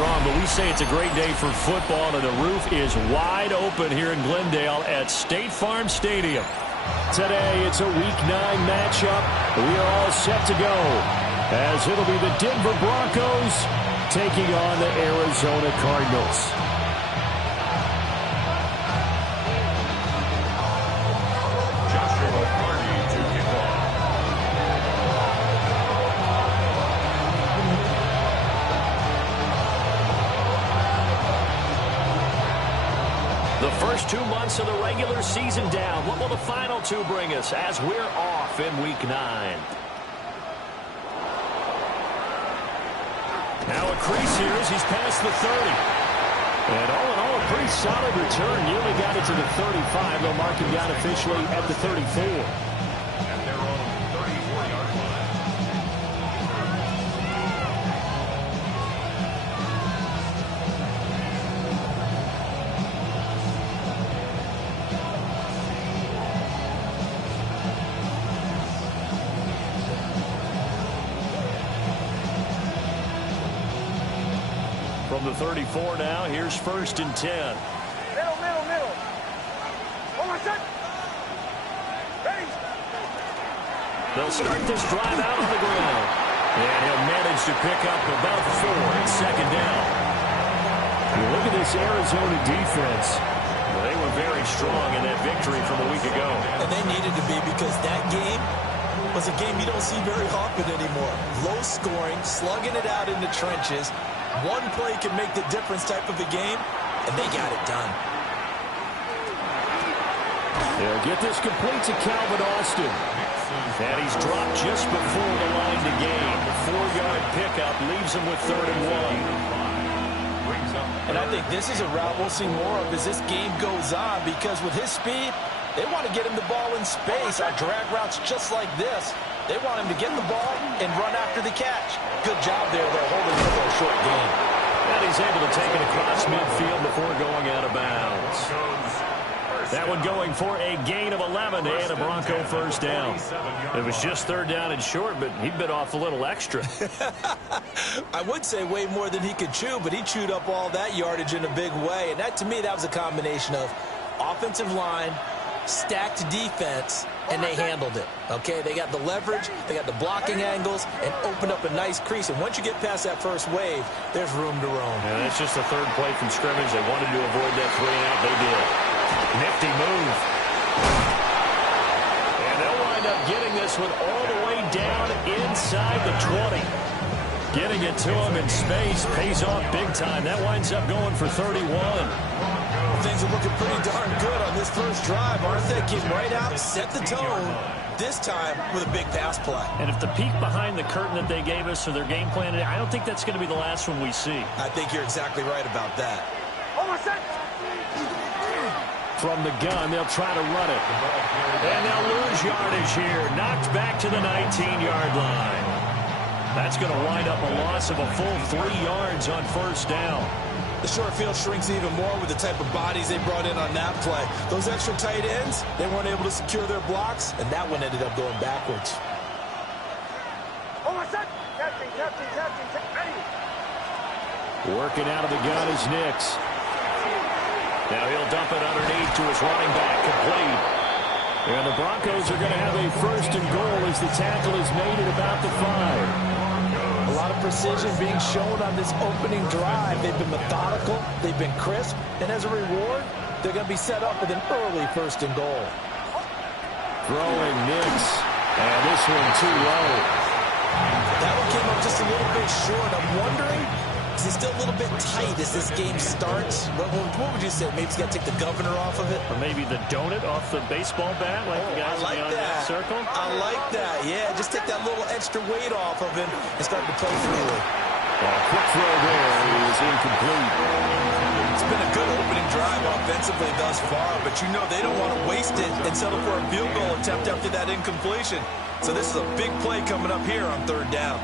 wrong, but we say it's a great day for football, and the roof is wide open here in Glendale at State Farm Stadium. Today, it's a Week 9 matchup. We are all set to go, as it'll be the Denver Broncos taking on the Arizona Cardinals. The first 2 months of the regular season down. What will the final 2 bring us as we're off in Week 9? Now a crease here as he's past the 30. And all in all, a pretty solid return. Nearly got it to the 35. They'll mark him down officially at the 34. From the 34 now, here's 1st and 10. Middle. Hold on, set. Ready. They'll start this drive out on the ground. And he'll manage to pick up about 4 at 2nd down. You look at this Arizona defense. Well, they were very strong in that victory from a week ago. And they needed to be, because that game was a game you don't see very often anymore. Low scoring, slugging it out in the trenches. One play can make the difference type of a game, and they got it done. They'll get this complete to Calvin Austin. And he's dropped just before the line to gain. The 4-yard pickup leaves him with 3rd and 1. And I think this is a route we'll see more of as this game goes on, because with his speed, they want to get him the ball in space. Our drag routes just like this. They want him to get the ball and run after the catch. Good job there. They're holding him for a short game. And he's able to take it across midfield before going out of bounds. That one going for a gain of 11 and a Bronco 1st down. It was just 3rd down and short, but he bit off a little extra. I would say way more than he could chew, but he chewed up all that yardage in a big way. And that, to me, that was a combination of offensive line, stacked defense, and they handled it. Okay, they got the leverage, they got the blocking angles, and opened up a nice crease. And once you get past that first wave, there's room to roam. And that's just the 3rd play from scrimmage. They wanted to avoid that 3-and-out. They did. Nifty move. And they'll wind up getting this one all the way down inside the 20. Getting it to him in space pays off big time. That winds up going for 31. Things are looking pretty darn good on this first drive, aren't they? Get right out, set the tone, this time with a big pass play. And if the peek behind the curtain that they gave us for their game plan today, I don't think that's going to be the last one we see. I think you're exactly right about that. From the gun, they'll try to run it. And they'll lose yardage here. Knocked back to the 19-yard line. That's going to wind up a loss of a full 3 yards on 1st down. The short field shrinks even more with the type of bodies they brought in on that play. Those extra tight ends, they weren't able to secure their blocks, and that one ended up going backwards. Working out of the gun is Nix. Now he'll dump it underneath to his running back, complete. And the Broncos are going to have a 1st and goal as the tackle is made at about the 5. A lot of precision being shown on this opening drive. They've been methodical, they've been crisp, and as a reward, they're going to be set up with an early 1st and goal. Throwing Nix, and this one too low. That one came up just a little bit short. I'm wondering, is it still a little bit tight as this game starts? What would you say? Maybe he's got to take the governor off of it? Or maybe the donut off the baseball bat, like the guys I like beyond that circle? I like that, yeah. Just take that little extra weight off of him and start to play freely. Quick throw there is incomplete. It's been a good opening drive offensively thus far, but you know they don't want to waste it and settle for a field goal attempt after that incompletion. So this is a big play coming up here on 3rd down.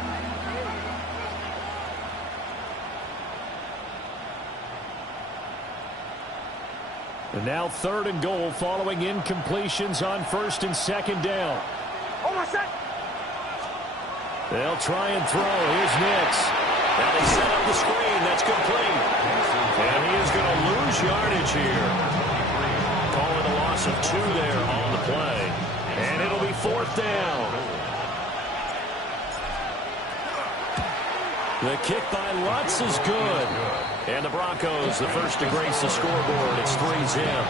And now 3rd and goal following incompletions on 1st and 2nd down. Almost set. They'll try and throw. Here's Nix. Now they set up the screen. That's complete. And he is going to lose yardage here. Call it a loss of 2 there on the play. And it'll be 4th down. The kick by Lutz is good. And the Broncos, the first to grace the scoreboard. It's 3's him.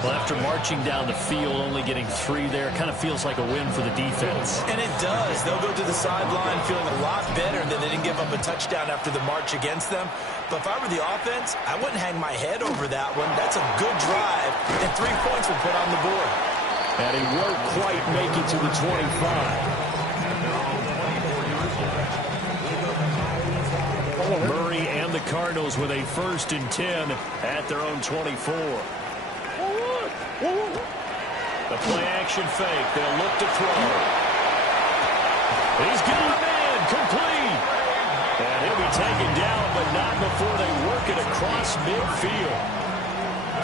Well, after marching down the field, only getting 3 there, kind of feels like a win for the defense. And it does. They'll go to the sideline feeling a lot better that they didn't give up a touchdown after the march against them. But if I were the offense, I wouldn't hang my head over that one. That's a good drive, and 3 points were put on the board. And he won't quite make it to the 25. Murray and the Cardinals with a 1st and 10 at their own 24. The play-action fake. They'll look to throw. He's got a man. Complete. And he'll be taken down, but not before they work it across midfield.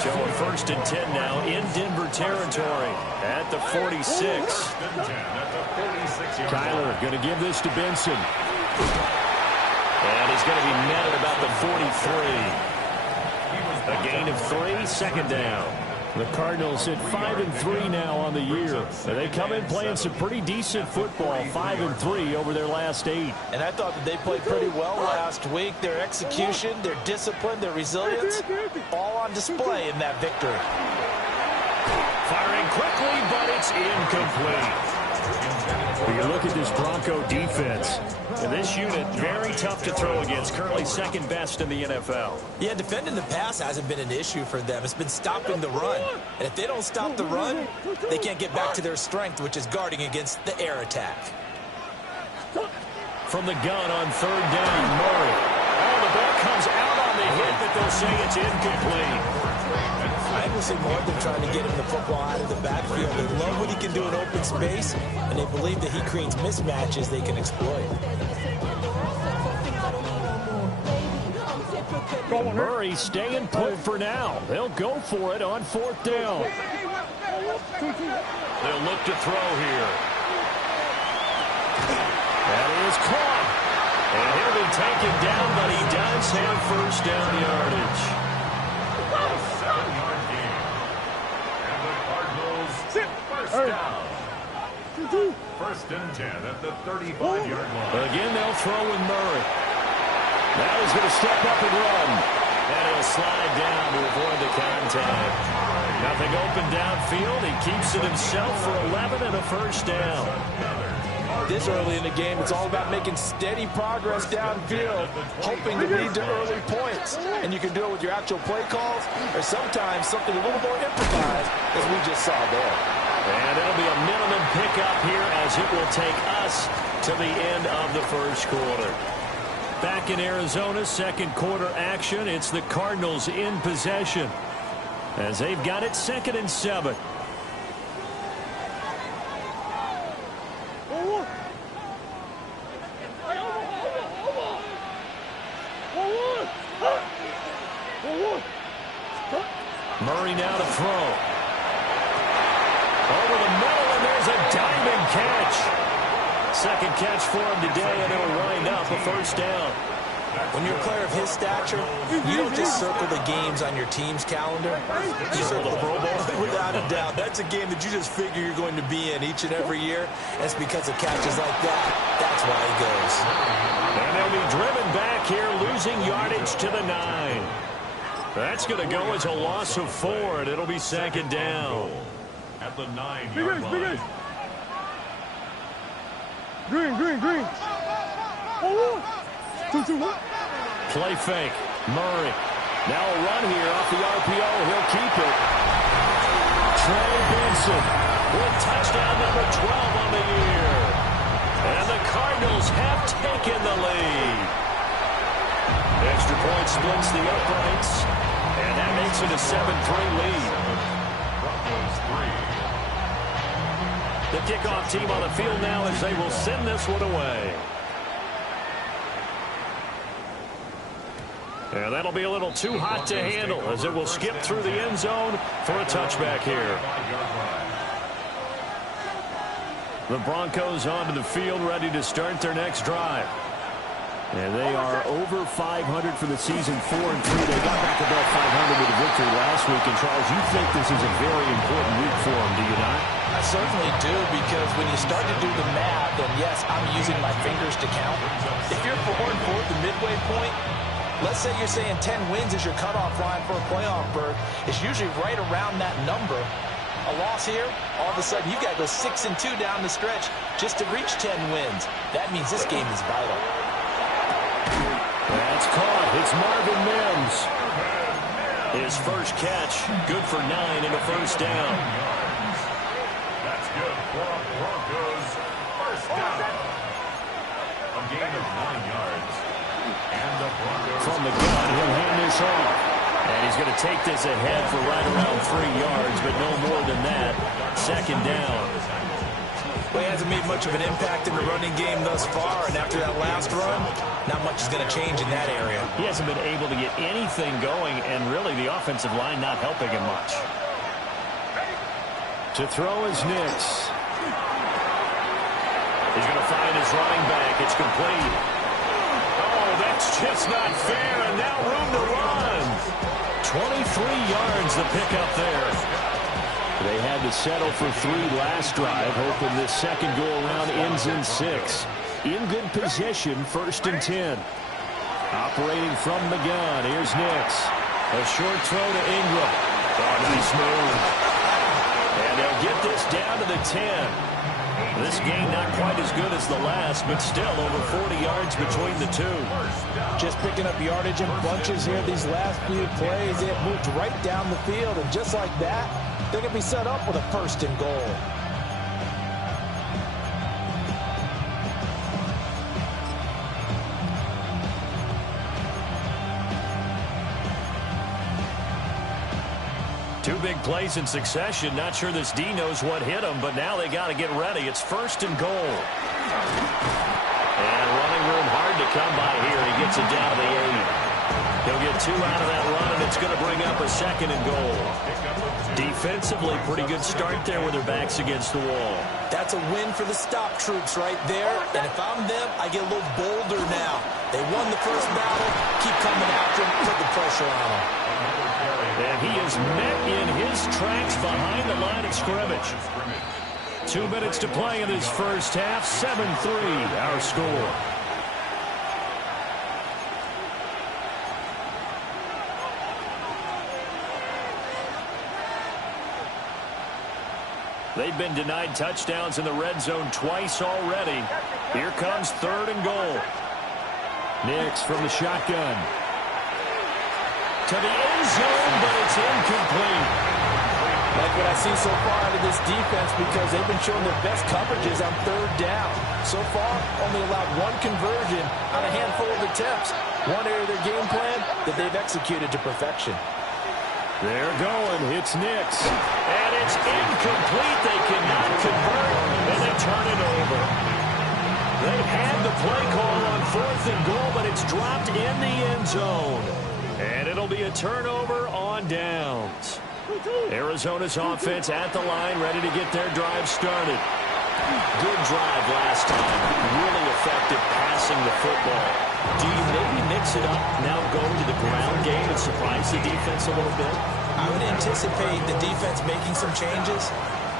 Showing 1st and 10 now in Denver territory at the 46. Kyler going to give this to Benson. And he's going to be met at about the 43. A gain of 3, 2nd down. The Cardinals at 5-3 now on the year. They come in playing some pretty decent football, 5-3 over their last 8. And I thought that they played pretty well last week. Their execution, their discipline, their resilience, all on display in that victory. Firing quickly, but it's incomplete. You look at this Bronco defense. And this unit, very tough to throw against. Currently 2nd best in the NFL. Yeah, defending the pass hasn't been an issue for them. It's been stopping the run. And if they don't stop the run, they can't get back to their strength, which is guarding against the air attack. From the gun on 3rd down, Murray. Oh, the ball comes out on the hit, but they'll say it's incomplete. I will see more than trying to get him the football out of the backfield. They love what he can do in open space, and they believe that he creates mismatches they can exploit. Murray staying put for now. They'll go for it on 4th down. They'll look to throw here. That is caught. And he'll be taken down, but he does have 1st down yardage. First down. 1st and 10 at the 35-yard line. Again, they'll throw with Murray. Now he's going to step up and run. And he'll slide down to avoid the contact. Nothing open downfield. He keeps it himself for 11 and a 1st down. This early in the game, it's all about making steady progress downfield, hoping to lead to early points. And you can do it with your actual play calls, or sometimes something a little more improvised, as we just saw there. And it'll be a minimum pickup here as it will take us to the end of the 1st quarter. Back in Arizona, 2nd quarter action. It's the Cardinals in possession as they've got it 2nd and 7. Murray now to throw. Over the middle, and there's a diving catch. 2nd catch for him today, and it'll wind up a 1st down. When you're a player of his stature, you don't just circle the games on your team's calendar. You circle the Pro Bowl. Without a doubt. That's a game that you just figure you're going to be in each and every year. And it's because of catches like that. That's why he goes. And they'll be driven back here, losing yardage to the 9. That's going to go as a loss of 4, and it'll be 2nd down. At the 9-yard line. Green. Play fake. Murray. Now a run here off the RPO. He'll keep it. Trey Benson with touchdown number 12 on the year. And the Cardinals have taken the lead. Extra point splits the uprights. And that makes it a 7-3 lead. The kickoff team on the field now as they will send this one away. And that'll be a little too hot to handle as it will skip through the end zone for a touchback here. The Broncos onto the field ready to start their next drive. And they are over 500 for the season, 4-3. They got back above 500 with a victory last week. And, Charles, you think this is a very important week for them, do you not? I certainly do, because when you start to do the math, and yes, I'm using my fingers to count. If you're 4-4 at the midway point, let's say you're saying 10 wins is your cutoff line for a playoff berth. It's usually right around that number. A loss here, all of a sudden you got to go 6-2 down the stretch just to reach 10 wins. That means this game is vital. That's caught. It's Marvin Mims. His first catch, good for 9 and a first down. That's good for Broncos. First down. A gain of 9 yards. And the Broncos. From the gun, he'll hand this off. And he's going to take this ahead for right around 3 yards, but no more than that. Second down. Well, he hasn't made much of an impact in the running game thus far, and after that last run, not much is going to change in that area. He hasn't been able to get anything going, and really the offensive line not helping him much. To throw is Nix. He's going to find his running back. It's complete. Oh, that's just not fair, and now room to run. 23 yards the pickup there. They had to settle for 3 last drive, hoping this second go-around ends in 6. In good position, 1st and 10. Operating from the gun, here's Nix. A short throw to Ingram. Oh, nice move. And they'll get this down to the 10. This game not quite as good as the last, but still over 40 yards between the two. Just picking up yardage in bunches here these last few plays. They have moved right down the field, and just like that, they're going to be set up with a 1st and goal. Two big plays in succession. Not sure this D knows what hit him, but now they got to get ready. It's 1st and goal. And running room hard to come by here. He gets it down to the 8. He'll get 2 out of that run, and it's going to bring up a 2nd and goal. Defensively, pretty good start there with their backs against the wall. That's a win for the stop troops right there. And if I'm them, I get a little bolder now. They won the first battle. Keep coming after him. Put the pressure on him. And he is met in his tracks behind the line of scrimmage. 2 minutes to play in this first half. 7-3 our score. They've been denied touchdowns in the red zone twice already. Here comes 3rd and goal. Nix from the shotgun. To the end zone, but it's incomplete. Like what I see so far out of this defense, because they've been showing their best coverages on 3rd down. So far, only allowed 1 conversion on a handful of attempts. One area of their game plan that they've executed to perfection. They're going. It's Nix. And it's incomplete. They cannot convert, and they turn it over. They had the play call on 4th and goal, but it's dropped in the end zone. And it'll be a turnover on downs. Arizona's offense at the line, ready to get their drive started. Good drive last time. Really effective passing the football. Do you maybe mix it up, now go to the ground game and surprise the defense a little bit? I would anticipate the defense making some changes,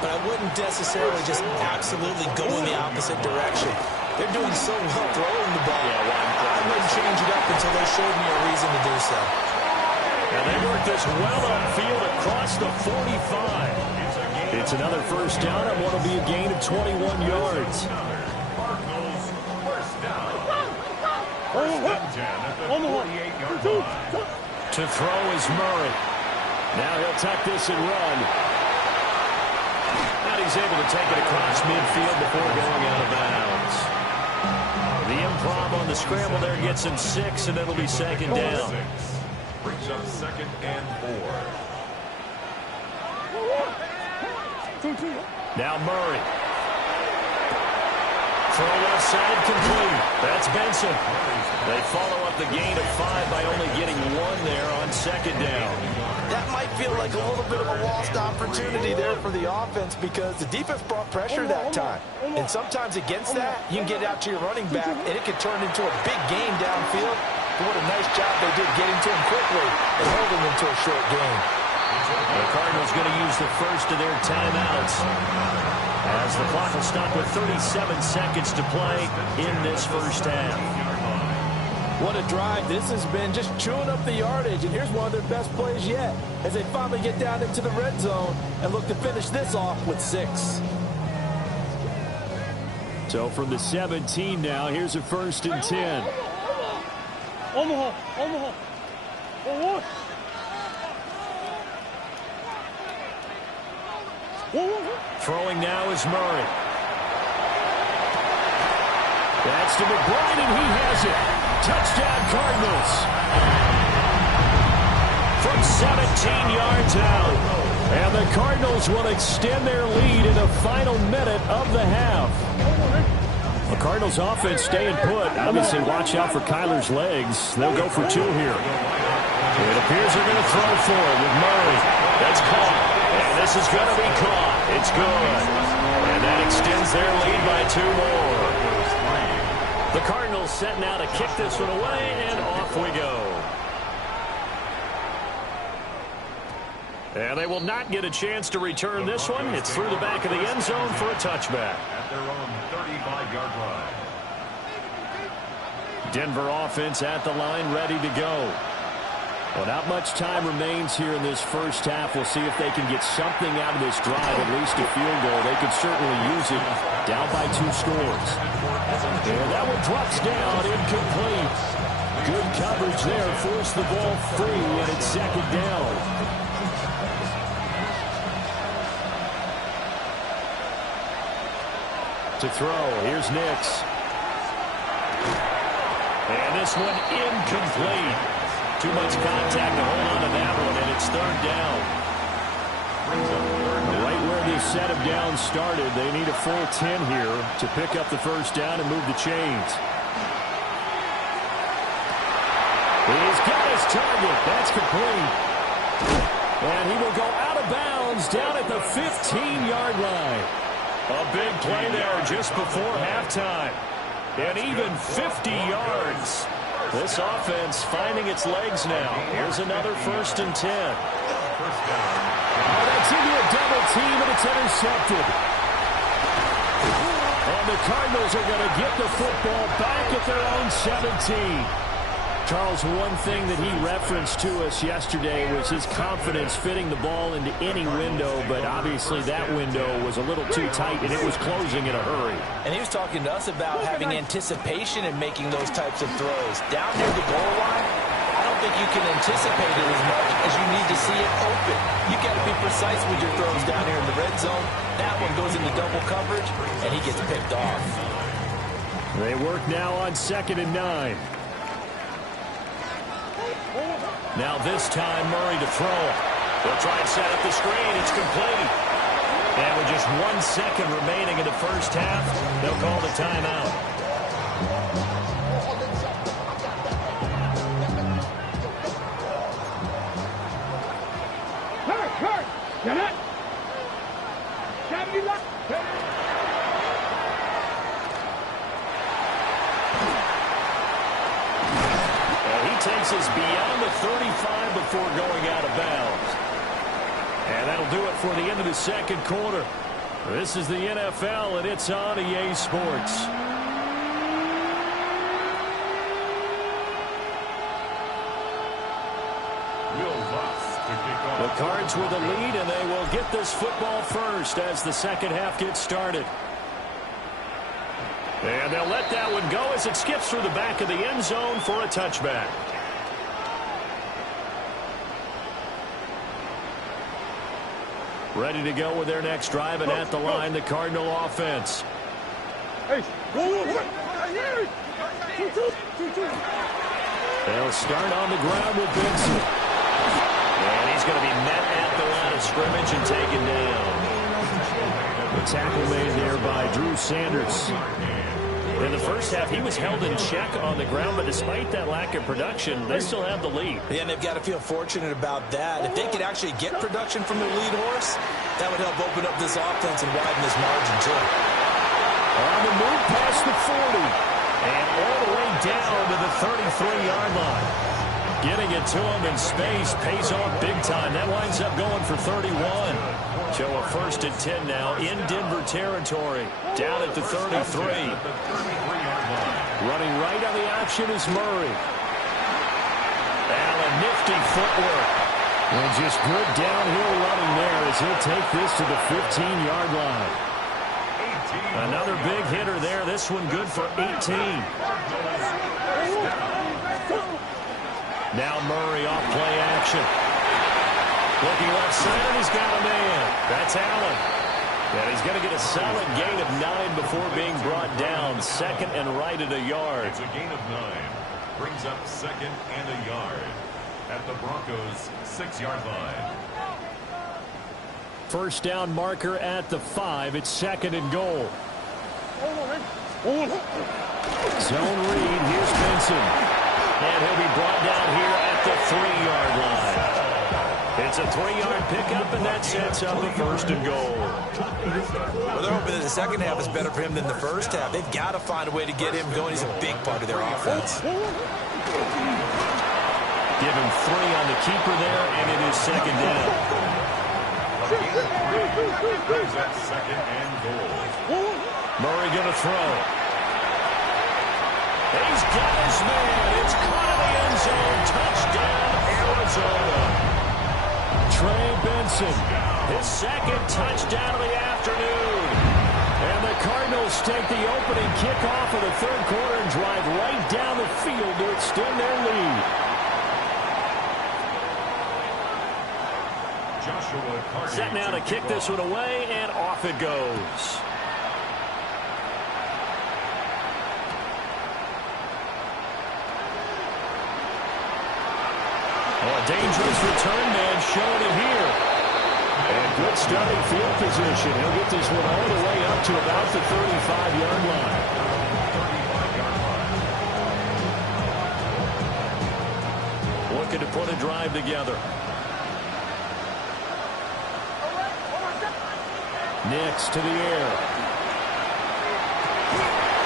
but I wouldn't necessarily just absolutely go in the opposite direction. They're doing so well throwing the ball. I wouldn't change it up until they showed me a reason to do so. And they work this well upfield across the 45. It's another first down and what'll be a gain of 21 yards. To throw is Murray. Now he'll tuck this and run. And he's able to take it across midfield before going out of bounds. The improv on the scramble there gets him 6, and it'll be 2nd down. Brings up 2nd and 4. Now Murray. Throw left side complete. That's Benson. They follow up the gain of 5 by only getting 1 there on second down. That might feel like a little bit of a lost opportunity there for the offense because the defense brought pressure that time. And sometimes against that, you can get out to your running back, and it can turn into a big game downfield. But what a nice job they did getting to him quickly and holding him to a short game. The Cardinals going to use the first of their timeouts as the clock will stop with 37 seconds to play in this first half. What a drive this has been, just chewing up the yardage. And here's one of their best plays yet as they finally get down into the red zone and look to finish this off with 6. So from the 17 now, here's a 1st and 10. Omaha. Oh, Throwing now is Murray. That's to McBride, and he has it. Touchdown, Cardinals. From 17 yards out. And the Cardinals will extend their lead in the final minute of the half. The Cardinals offense staying put. Obviously, watch out for Kyler's legs. They'll go for 2 here. It appears they're going to throw for it with Murray. That's caught. And this is going to be caught. It's good. And that extends their lead by 2 more. The Cardinals setting out to kick this one away, and off we go. And they will not get a chance to return this one. It's through the back of the end zone for a touchback. At their own 35-yard line. Denver offense at the line, ready to go. Well, not much time remains here in this first half. We'll see if they can get something out of this drive, at least a field goal. They could certainly use it, down by 2 scores. And that one drops down, incomplete. Good coverage there, forced the ball free, and it's 2nd down. To throw, here's Nix. And this one incomplete. Too much contact to hold on to that one, and it's 3rd down. Right where this set of downs started, they need a full 10 here to pick up the 1st down and move the chains. He's got his target. That's complete. And he will go out of bounds down at the 15-yard line. A big play there just before halftime. And even 50 yards. This offense finding its legs now. Here's another 1st and 10. Oh, that's into a double team, and it's intercepted. And the Cardinals are going to get the football back at their own 17. Charles, one thing that he referenced to us yesterday was his confidence fitting the ball into any window, but obviously that window was a little too tight, and it was closing in a hurry. And he was talking to us about having anticipation in making those types of throws. Down near the goal line, I don't think you can anticipate it as much as you need to see it open. You've got to be precise with your throws down here in the red zone. That one goes into double coverage, and he gets picked off. They work now on 2nd and 9. Now this time, Murray to throw. They'll try and set up the screen. It's complete. And with just 1 second remaining in the first half, they'll call the timeout. Takes us beyond the 35 before going out of bounds. And that'll do it for the end of the 2nd quarter. This is the NFL, and it's on EA Sports. The Cards with a lead, and they will get this football first as the 2nd half gets started. And they'll let that one go as it skips through the back of the end zone for a touchback. Ready to go with their next drive, and at the line, the Cardinal offense. They'll start on the ground with Benson. And he's going to be met at the line of scrimmage and taken down. The tackle made there by Drew Sanders. In the first half, he was held in check on the ground, but despite that lack of production, they still have the lead. Yeah, and they've got to feel fortunate about that. If they could actually get production from their lead horse, that would help open up this offense and widen this margin, too. On the move past the 40, and all the way down to the 33-yard line. Getting it to him in space pays off big time. That winds up going for 31. So a 1st and 10 now in Denver territory. Down at the 33. Running right on the option is Murray. Allen, nifty footwork. And just good downhill running there as he'll take this to the 15-yard line. Another big hitter there. This one good for 18. Now Murray off play action. Looking left side, he's got a man. That's Allen. And he's going to get a solid gain of 9 before being brought down. 2nd and right at a yard. It's a gain of 9. Brings up 2nd and a yard at the Broncos' 6-yard line. First down marker at the 5. It's 2nd and goal. Zone read. Here's Benson. And he'll be brought down here at the 3-yard line. It's a 3-yard pickup, and that sets up a 1st and goal. Well, they're hoping that the second half is better for him than the first half. They've got to find a way to get him going. He's a big part of their offense. Give him 3 on the keeper there, and it is 2nd down. Brings up 2nd and goal. Murray going to throw. He's got his man. It's caught in the end zone. Touchdown, Arizona. Trey Benson, his 2nd touchdown of the afternoon. And the Cardinals take the opening kickoff of the 3rd quarter and drive right down the field to extend their lead. Set now to kick this one away, and off it goes. A dangerous return man showing it here. And good starting field position. He'll get this one all the way up to about the 35-yard line. Looking to put a drive together. Nix to the air.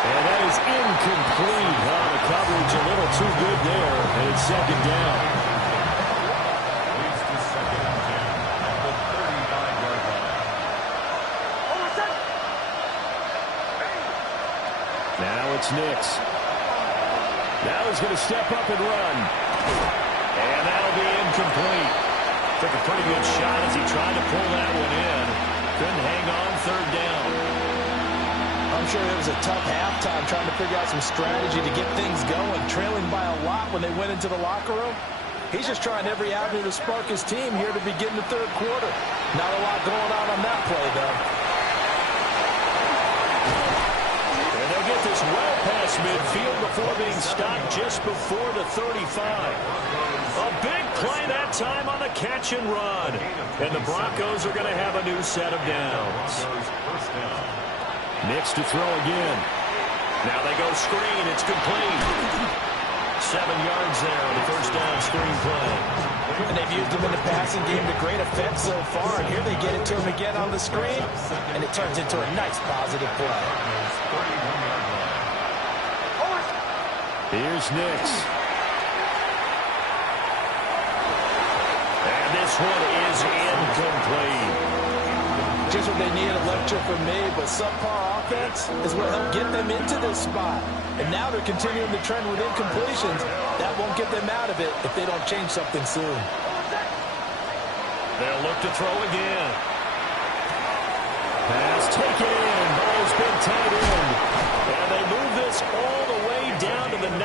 And that is incomplete. The coverage a little too good there. And it's 2nd down. Now it's Nix. Now he's going to step up and run. And that'll be incomplete. Took a pretty good shot as he tried to pull that one in. Couldn't hang on 3rd down. I'm sure it was a tough halftime trying to figure out some strategy to get things going. Trailing by a lot when they went into the locker room. He's just trying every avenue to spark his team here to begin the 3rd quarter. Not a lot going on that play, though. And they'll get this well past midfield before being stopped just before the 35. A big play that time on the catch and run. And the Broncos are going to have a new set of downs. Nix to throw again. Now they go screen. It's complete. 7 yards there on the 1st down screen play. And they've used him in the passing game to great effect so far. And here they get it to him again on the screen. And it turns into a nice positive play. Here's Nix. And this one is incomplete. Just what they need, a lecture from me, but subpar offense is what helped get them into this spot. And now they're continuing the trend with incompletions. That won't get them out of it if they don't change something soon. They'll look to throw again. Pass taken in. Ball's been tight end. And they move this all the way down to the 9.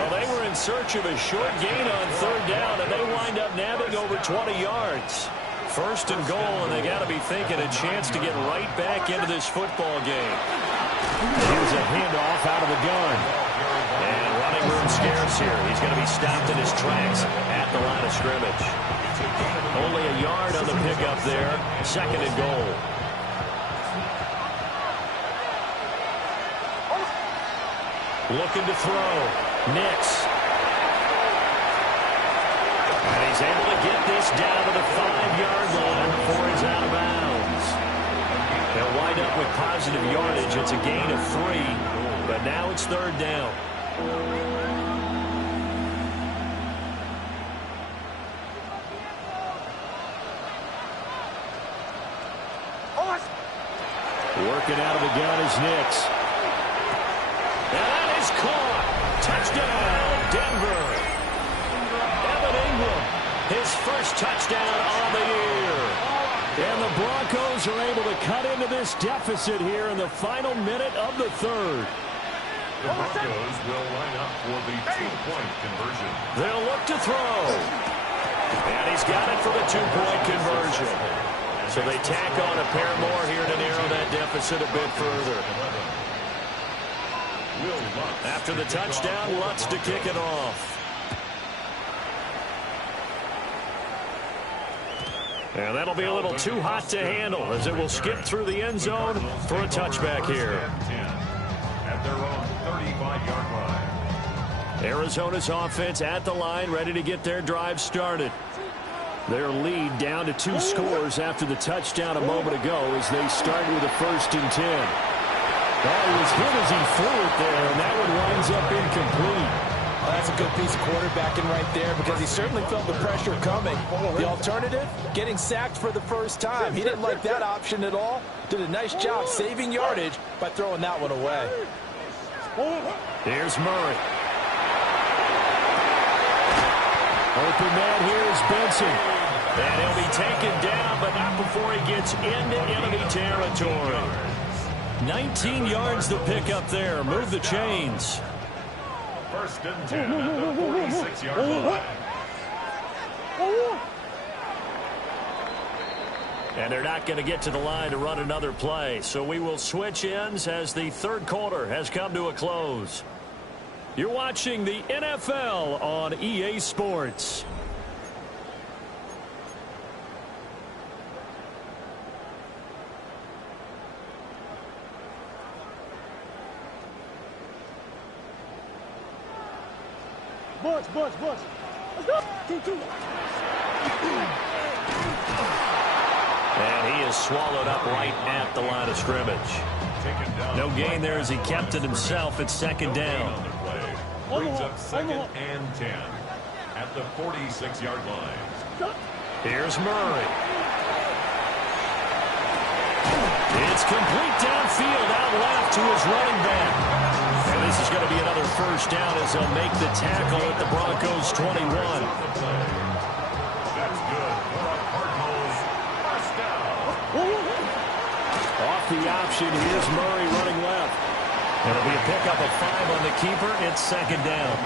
Well, they were in search of a short gain on 3rd down, and they wind up nabbing over 20 yards. 1st and goal, and they got to be thinking a chance to get right back into this football game. Here's a handoff out of the gun. And running room scarce here. He's going to be stopped in his tracks at the line of scrimmage. Only a yard on the pickup there. 2nd and goal. Looking to throw. Nix. And he's able to get this down to the 5-yard line before he's out of bounds. They'll wind up with positive yardage. It's a gain of 3, but now it's 3rd down. Working out of the gun is Nix. And that is caught. Touchdown, Denver. Evan Ingram, his first touchdown on the year. And the Broncos are able to cut into this deficit here in the final minute of the 3rd. The Broncos will line up for the 2-point conversion. They'll look to throw. And he's got it for the 2-point conversion. So they tack on a pair more here to narrow that deficit a bit further. After the touchdown, Lutz to kick it off. And that'll be a little too hot to handle as it will skip through the end zone for a touchback here. At their own 35-yard line. Arizona's offense at the line, ready to get their drive started. Their lead down to 2 scores after the touchdown a moment ago as they start with a 1st and 10. Oh, he was hit as he threw it there, and that one winds up incomplete. Oh, that's a good piece of quarterbacking right there because he certainly felt the pressure coming. The alternative, getting sacked for the first time. He didn't like that option at all. Did a nice job saving yardage by throwing that one away. Here's Murray. Open man here is Benson. And he'll be taken down, but not before he gets into enemy territory. 19 yards to pick up there. Move the chains. 1st and 10 at the 46-yard line. And they're not going to get to the line to run another play. So we will switch ends as the 3rd quarter has come to a close. You're watching the NFL on EA Sports. Let's go. 2-2. And he is swallowed up right at the line of scrimmage. No gain there as he kept it himself. It's 2nd down. Brings up 2nd and 10 at the 46-yard line. Here's Murray. It's complete downfield, out left to his running back. And this is going to be another 1st down as they'll make the tackle at the Broncos 21. That's good for a Cardinals 1st down. Off the option, here's Murray running left. It'll be a pickup of 5 on the keeper. It's 2nd down.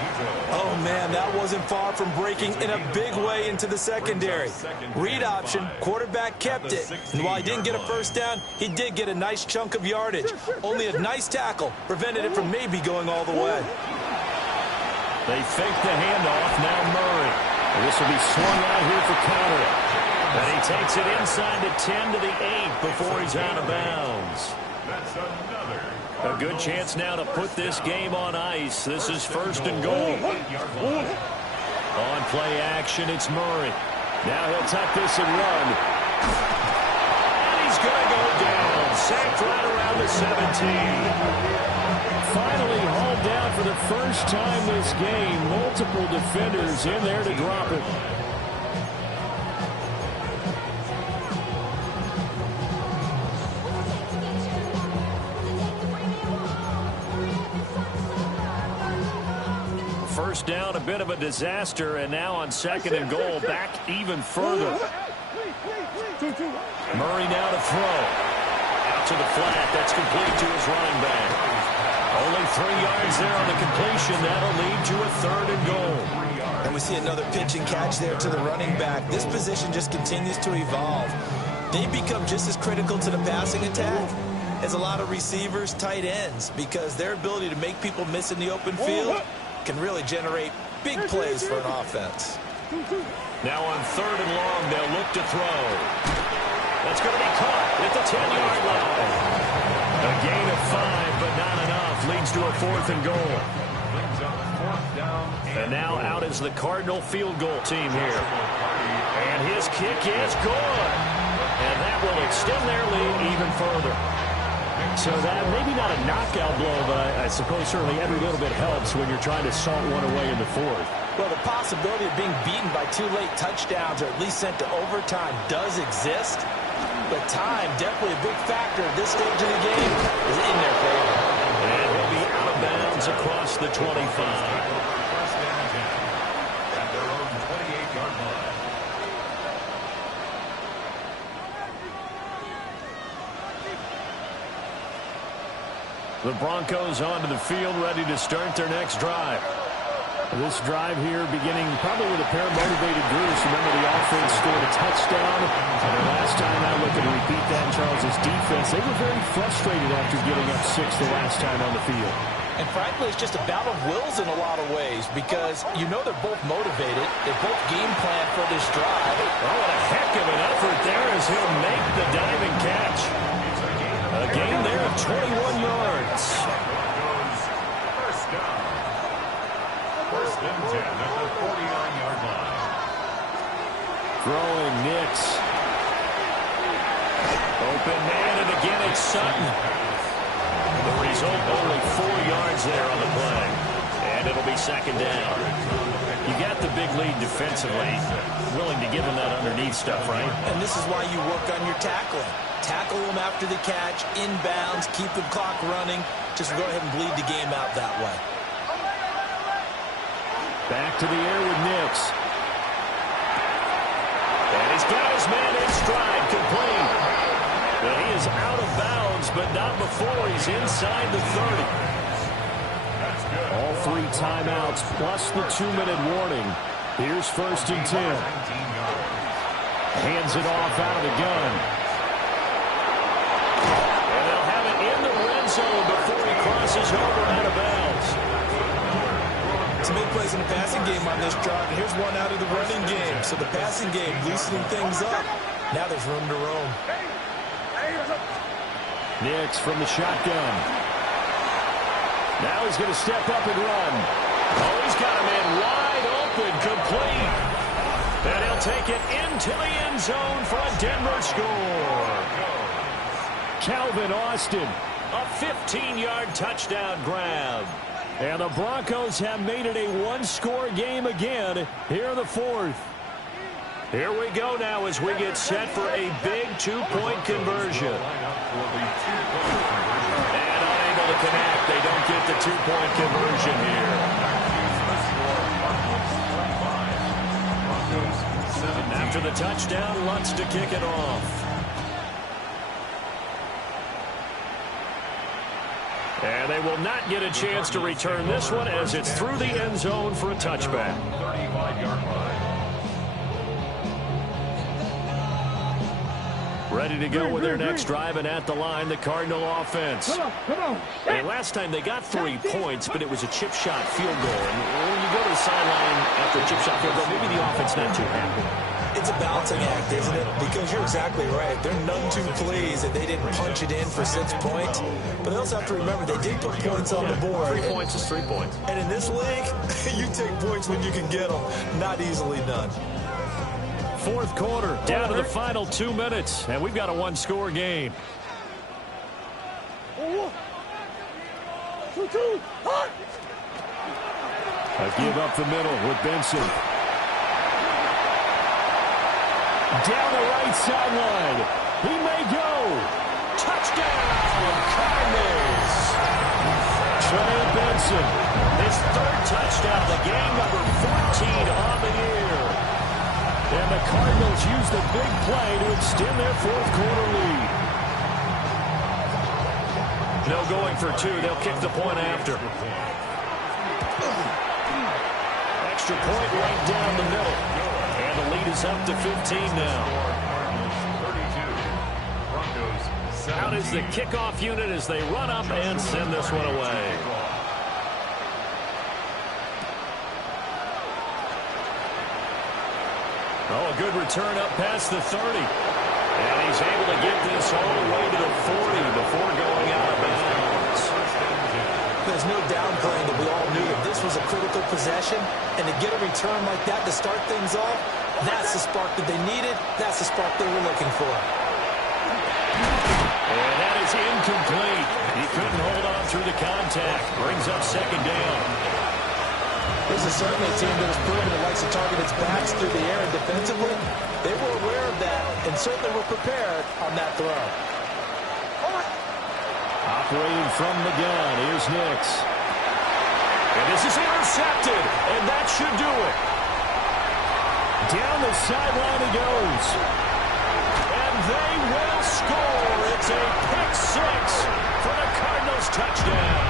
Oh, man, that wasn't far from breaking in a big way into the secondary. Read option, quarterback kept it. And while he didn't get a 1st down, he did get a nice chunk of yardage. Only a nice tackle prevented it from maybe going all the way. They fake the handoff. Now Murray. And this will be swung out here for counter. And he takes it inside the 10 to the 8 before he's out of bounds. That's another. A good chance now to put this game on ice. This is 1st and goal. On play action, it's Murray. Now he'll tuck this and run. And he's going to go down. Sacked right around the 17. Finally hauled down for the first time this game. Multiple defenders in there to drop it. First down, a bit of a disaster, and now on 2nd and goal, back even further. Murray now to throw. Out to the flat, that's complete to his running back. Only 3 yards there on the completion. That'll lead to a 3rd and goal. And we see another pitch and catch there to the running back. This position just continues to evolve. They become just as critical to the passing attack as a lot of receivers, tight ends, because their ability to make people miss in the open field can really generate big plays for an offense. Now on 3rd and long, they'll look to throw. That's going to be caught at the 10-yard line. A gain of 5, but not enough. leads to a 4th and goal. Brings up 4th down. And now out is the Cardinal field goal team here. And his kick is good. And that will extend their lead even further. So that maybe not a knockout blow, but I suppose certainly every little bit helps when you're trying to salt one away in the 4th. Well, the possibility of being beaten by 2 late touchdowns or at least sent to overtime does exist. But time, definitely a big factor at this stage of the game, is in their favor. And he'll be out of bounds across the 25. First down and 10 at their own 28-yard line. The Broncos onto the field, ready to start their next drive. This drive here beginning probably with a pair of motivated groups. Remember, the offense scored a touchdown. And the last time out, looking to repeat that in Charles' defense. They were very frustrated after giving up 6 the last time on the field. And frankly, it's just a battle of wills in a lot of ways because you know they're both motivated. They both game plan for this drive. Oh, what a heck of an effort there as he'll make the diving catch. A gain there of 21 yards. First down. First and 10 at the 49-yard line. Throwing Nix. Open man, and again it's Sutton. The result, only 4 yards there on the play. And it'll be second down. You got the big lead defensively. Willing to give them that underneath stuff, right? And this is why you work on your tackling. Tackle them after the catch, inbounds, keep the clock running. Just go ahead and bleed the game out that way. Back to the air with Nix. And he's got his man in stride, complete. And he is out of bounds, but not before he's inside the 30. That's good. All 3 timeouts plus the 2-minute warning. Here's first and 10. 19 yards. Hands it off out of the gun. And they'll have it in the red zone before he crosses over out of bounds. To make plays in the passing game on this drive, and here's one out of the running game. So the passing game loosening things up. Now there's room to roam. Nix from the shotgun. Now he's going to step up and run. Oh, he's got a man wide open, complete. And he'll take it into the end zone for a Denver score. Calvin Austin, a 15-yard touchdown grab. And the Broncos have made it a 1-score game again here in the 4th. Here we go now as we get set for a big 2-point conversion. And unable to connect. They don't get the 2-point conversion here. After the touchdown, Lutz to kick it off. And they will not get a chance to return this one as it's through the end zone for a touchback. 35-yard line. Ready to go with their next drive, and at the line, the Cardinal offense. Come on. And last time they got 3 points, but it was a chip shot field goal. And when you go to the sideline after a chip shot field goal, maybe the offense not too happy. It's a balancing act, isn't it? Because you're exactly right. They're none too pleased that they didn't punch it in for 6 points. But they also have to remember they did put points on the board. 3 points is 3 points. And in this league, you take points when you can get them. Not easily done. 4th quarter, down to the final 2 minutes, and we've got a 1-score game. 2-2. A give up the middle with Benson. Down the right sideline. He may go. Touchdown, Cardinals. Trey Benson, his 3rd touchdown, the game number 14 on the year. And the Cardinals use the big play to extend their 4th quarter lead. No going for 2. They'll kick the point after. Extra point right down the middle. And the lead is up to 15 now. Out is the kickoff unit as they run up and send this one away. Oh, a good return up past the 30. And he's able to get this all the way to the 40 before going out of bounds. The there's no downplaying that we all knew that this was a critical possession, and to get a return like that to start things off, that's the spark that they needed. That's the spark they were looking for. And that is incomplete. He couldn't hold on through the contact. Brings up second down. This is certainly a team that has proven it likes to target its backs through the air, and defensively, they were aware of that and certainly were prepared on that throw. Operating from the gun, here's Nix. And this is intercepted, and that should do it. Down the sideline he goes. And they will score. It's a pick six for the Cardinals touchdown.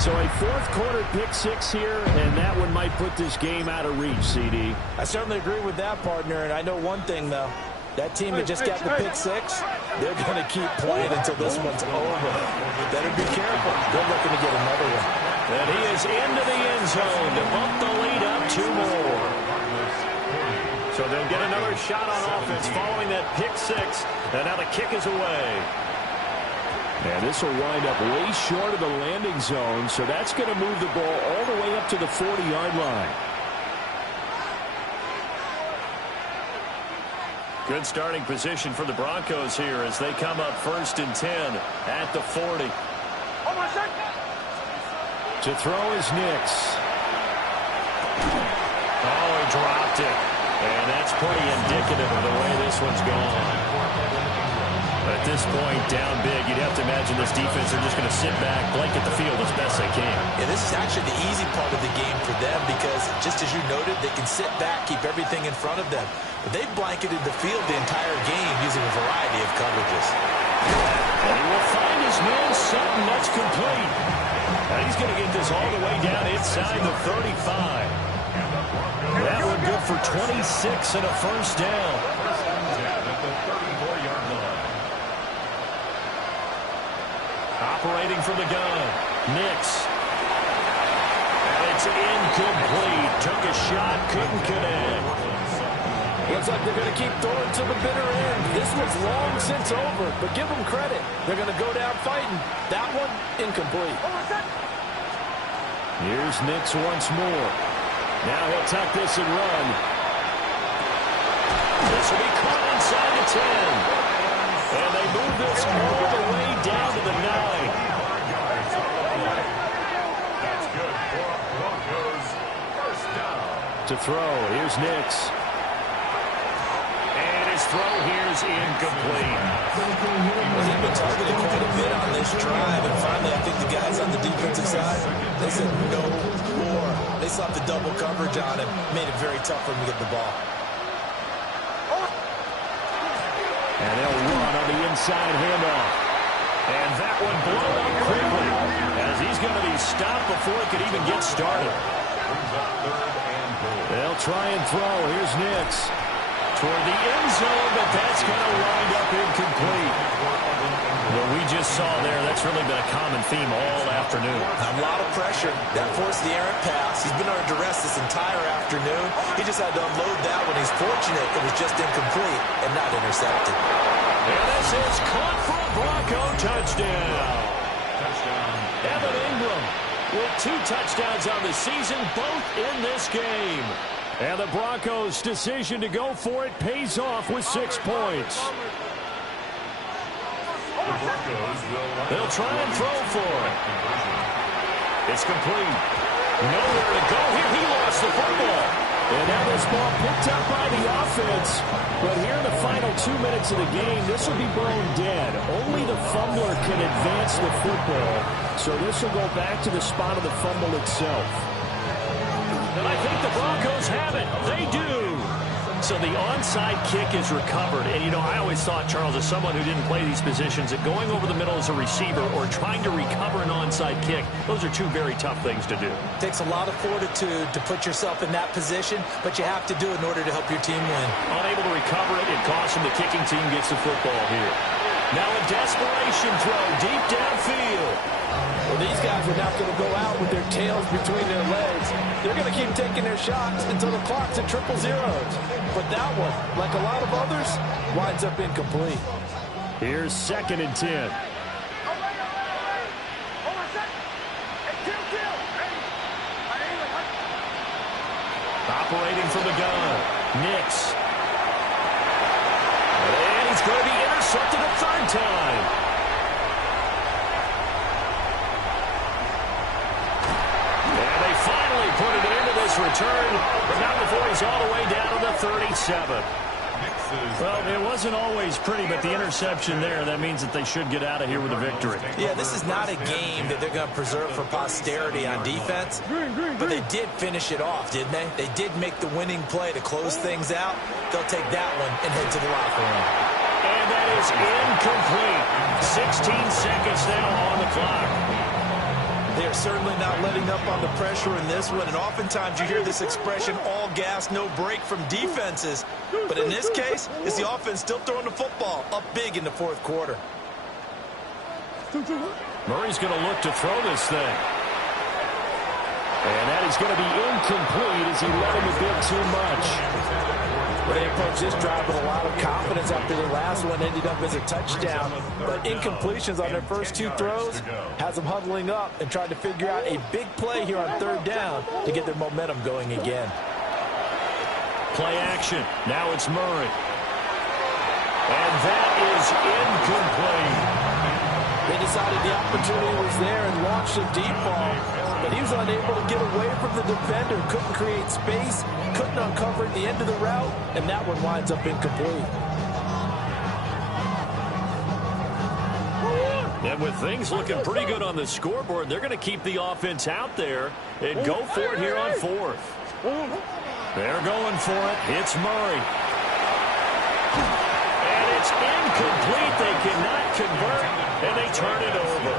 So a fourth quarter pick six here, and that one might put this game out of reach, CD. I certainly agree with that, partner, and I know one thing, though. That team that just got the pick six, they're going to keep playing until this one's over. Better be careful. They're looking to get another one. And he is into the end zone to bump the lead up 2 more. So they'll get another shot on offense following that pick six, and now the kick is away. And this will wind up way short of the landing zone, so that's going to move the ball all the way up to the 40-yard line. Good starting position for the Broncos here as they come up 1st and 10 at the 40. To throw is Nix. Oh, he dropped it. And that's pretty indicative of the way this one's gone. At this point, down big, you'd have to imagine this defense are just going to sit back, blanket the field as best they can. Yeah, this is actually the easy part of the game for them because, just as you noted, they can sit back, keep everything in front of them. But they've blanketed the field the entire game using a variety of coverages. And he will find his man Sutton. That's complete. Now he's going to get this all the way down inside the 35. That one good for 26 and a first down. Operating from the gun, Nix. And it's incomplete. Took a shot, couldn't connect. Looks like they're going to keep throwing to the bitter end. This one's long since over, but give them credit. They're going to go down fighting. That one, incomplete. Here's Nix once more. Now he'll tuck this and run. This will be caught inside the 10. And they move this all the way down to the 9. That's good for Broncos. First down. To throw, here's Nix. And his throw here's incomplete. Well, he's been targeted quite a bit on this drive, and finally I think the guys on the defensive side, they said no more. They slapped the double coverage on him, made it very tough for him to get the ball. And they'll run on the inside handoff. And that one blown up quickly as he's going to be stopped before it could even get started. They'll try and throw. Here's Nix. Toward the end zone, but that's going to wind up incomplete. What we just saw there, that's really been a common theme all afternoon. A lot of pressure. That forced the errant pass. He's been under duress this entire afternoon. He just had to unload that one. He's fortunate it was just incomplete and not intercepted. And this is caught for a Bronco touchdown. Evan Ingram with 2 touchdowns on the season, both in this game. And the Broncos' decision to go for it pays off with 6 points. They'll try and throw for it. It's complete. Nowhere to go here. He lost the football. And now this ball picked up by the offense. But here in the final 2 minutes of the game, this will be blown dead. Only the fumbler can advance the football. So this will go back to the spot of the fumble itself. And I think the Broncos have it. They do. So the onside kick is recovered. And, you know, I always thought, Charles, as someone who didn't play these positions, that going over the middle as a receiver or trying to recover an onside kick, those are 2 very tough things to do. It takes a lot of fortitude to put yourself in that position, but you have to do it in order to help your team win. Unable to recover it, it costs him. The kicking team gets the football here. Now a desperation throw deep downfield. Well, these guys are not going to go out with their tails between their legs. They're going to keep taking their shots until the clock's at 000. But that one, like a lot of others, winds up incomplete. Here's 2nd and 10. Operating from the gun. Nix. And he's going to be intercepted a third time. And they finally put it into this return, but not before he's all the way down to the 37. Well, it wasn't always pretty, but the interception there, that means that they should get out of here with a victory. Yeah, this is not a game that they're going to preserve for posterity on defense, but they did finish it off, didn't they? They did make the winning play to close things out. They'll take that one and head to the locker room. And that is incomplete. 16 seconds now on the clock. They're certainly not letting up on the pressure in this one, and oftentimes you hear this expression, all gas, no break from defenses. But in this case, it's the offense still throwing the football up big in the fourth quarter. Murray's going to look to throw this thing. And that is going to be incomplete as he let him a bit too much. Well, they approached this drive with a lot of confidence after the last one ended up as a touchdown. But incompletions on their first two throws has them huddling up and trying to figure out a big play here on third down to get their momentum going again. Play action. Now it's Murray. And that is incomplete. They decided the opportunity was there and launched a deep ball. But he was unable to get away from the defender. Couldn't create space. Couldn't uncover the end of the route. And that one winds up incomplete. And with things looking pretty good on the scoreboard, they're going to keep the offense out there and go for it here on fourth. They're going for it. It's Murray. And it's incomplete. They cannot convert, and they turn it over.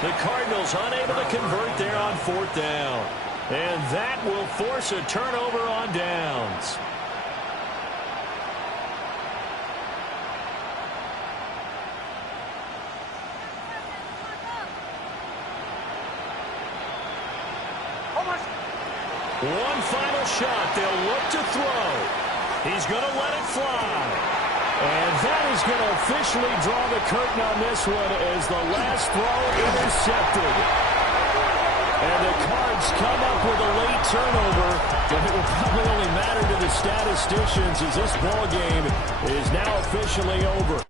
The Cardinals unable to convert there on fourth down. And that will force a turnover on downs. One final shot. They'll look to throw. He's going to let it fly. And that is going to officially draw the curtain on this one as the last throw intercepted. And the Cards come up with a late turnover, but it will probably only matter to the statisticians as this ball game is now officially over.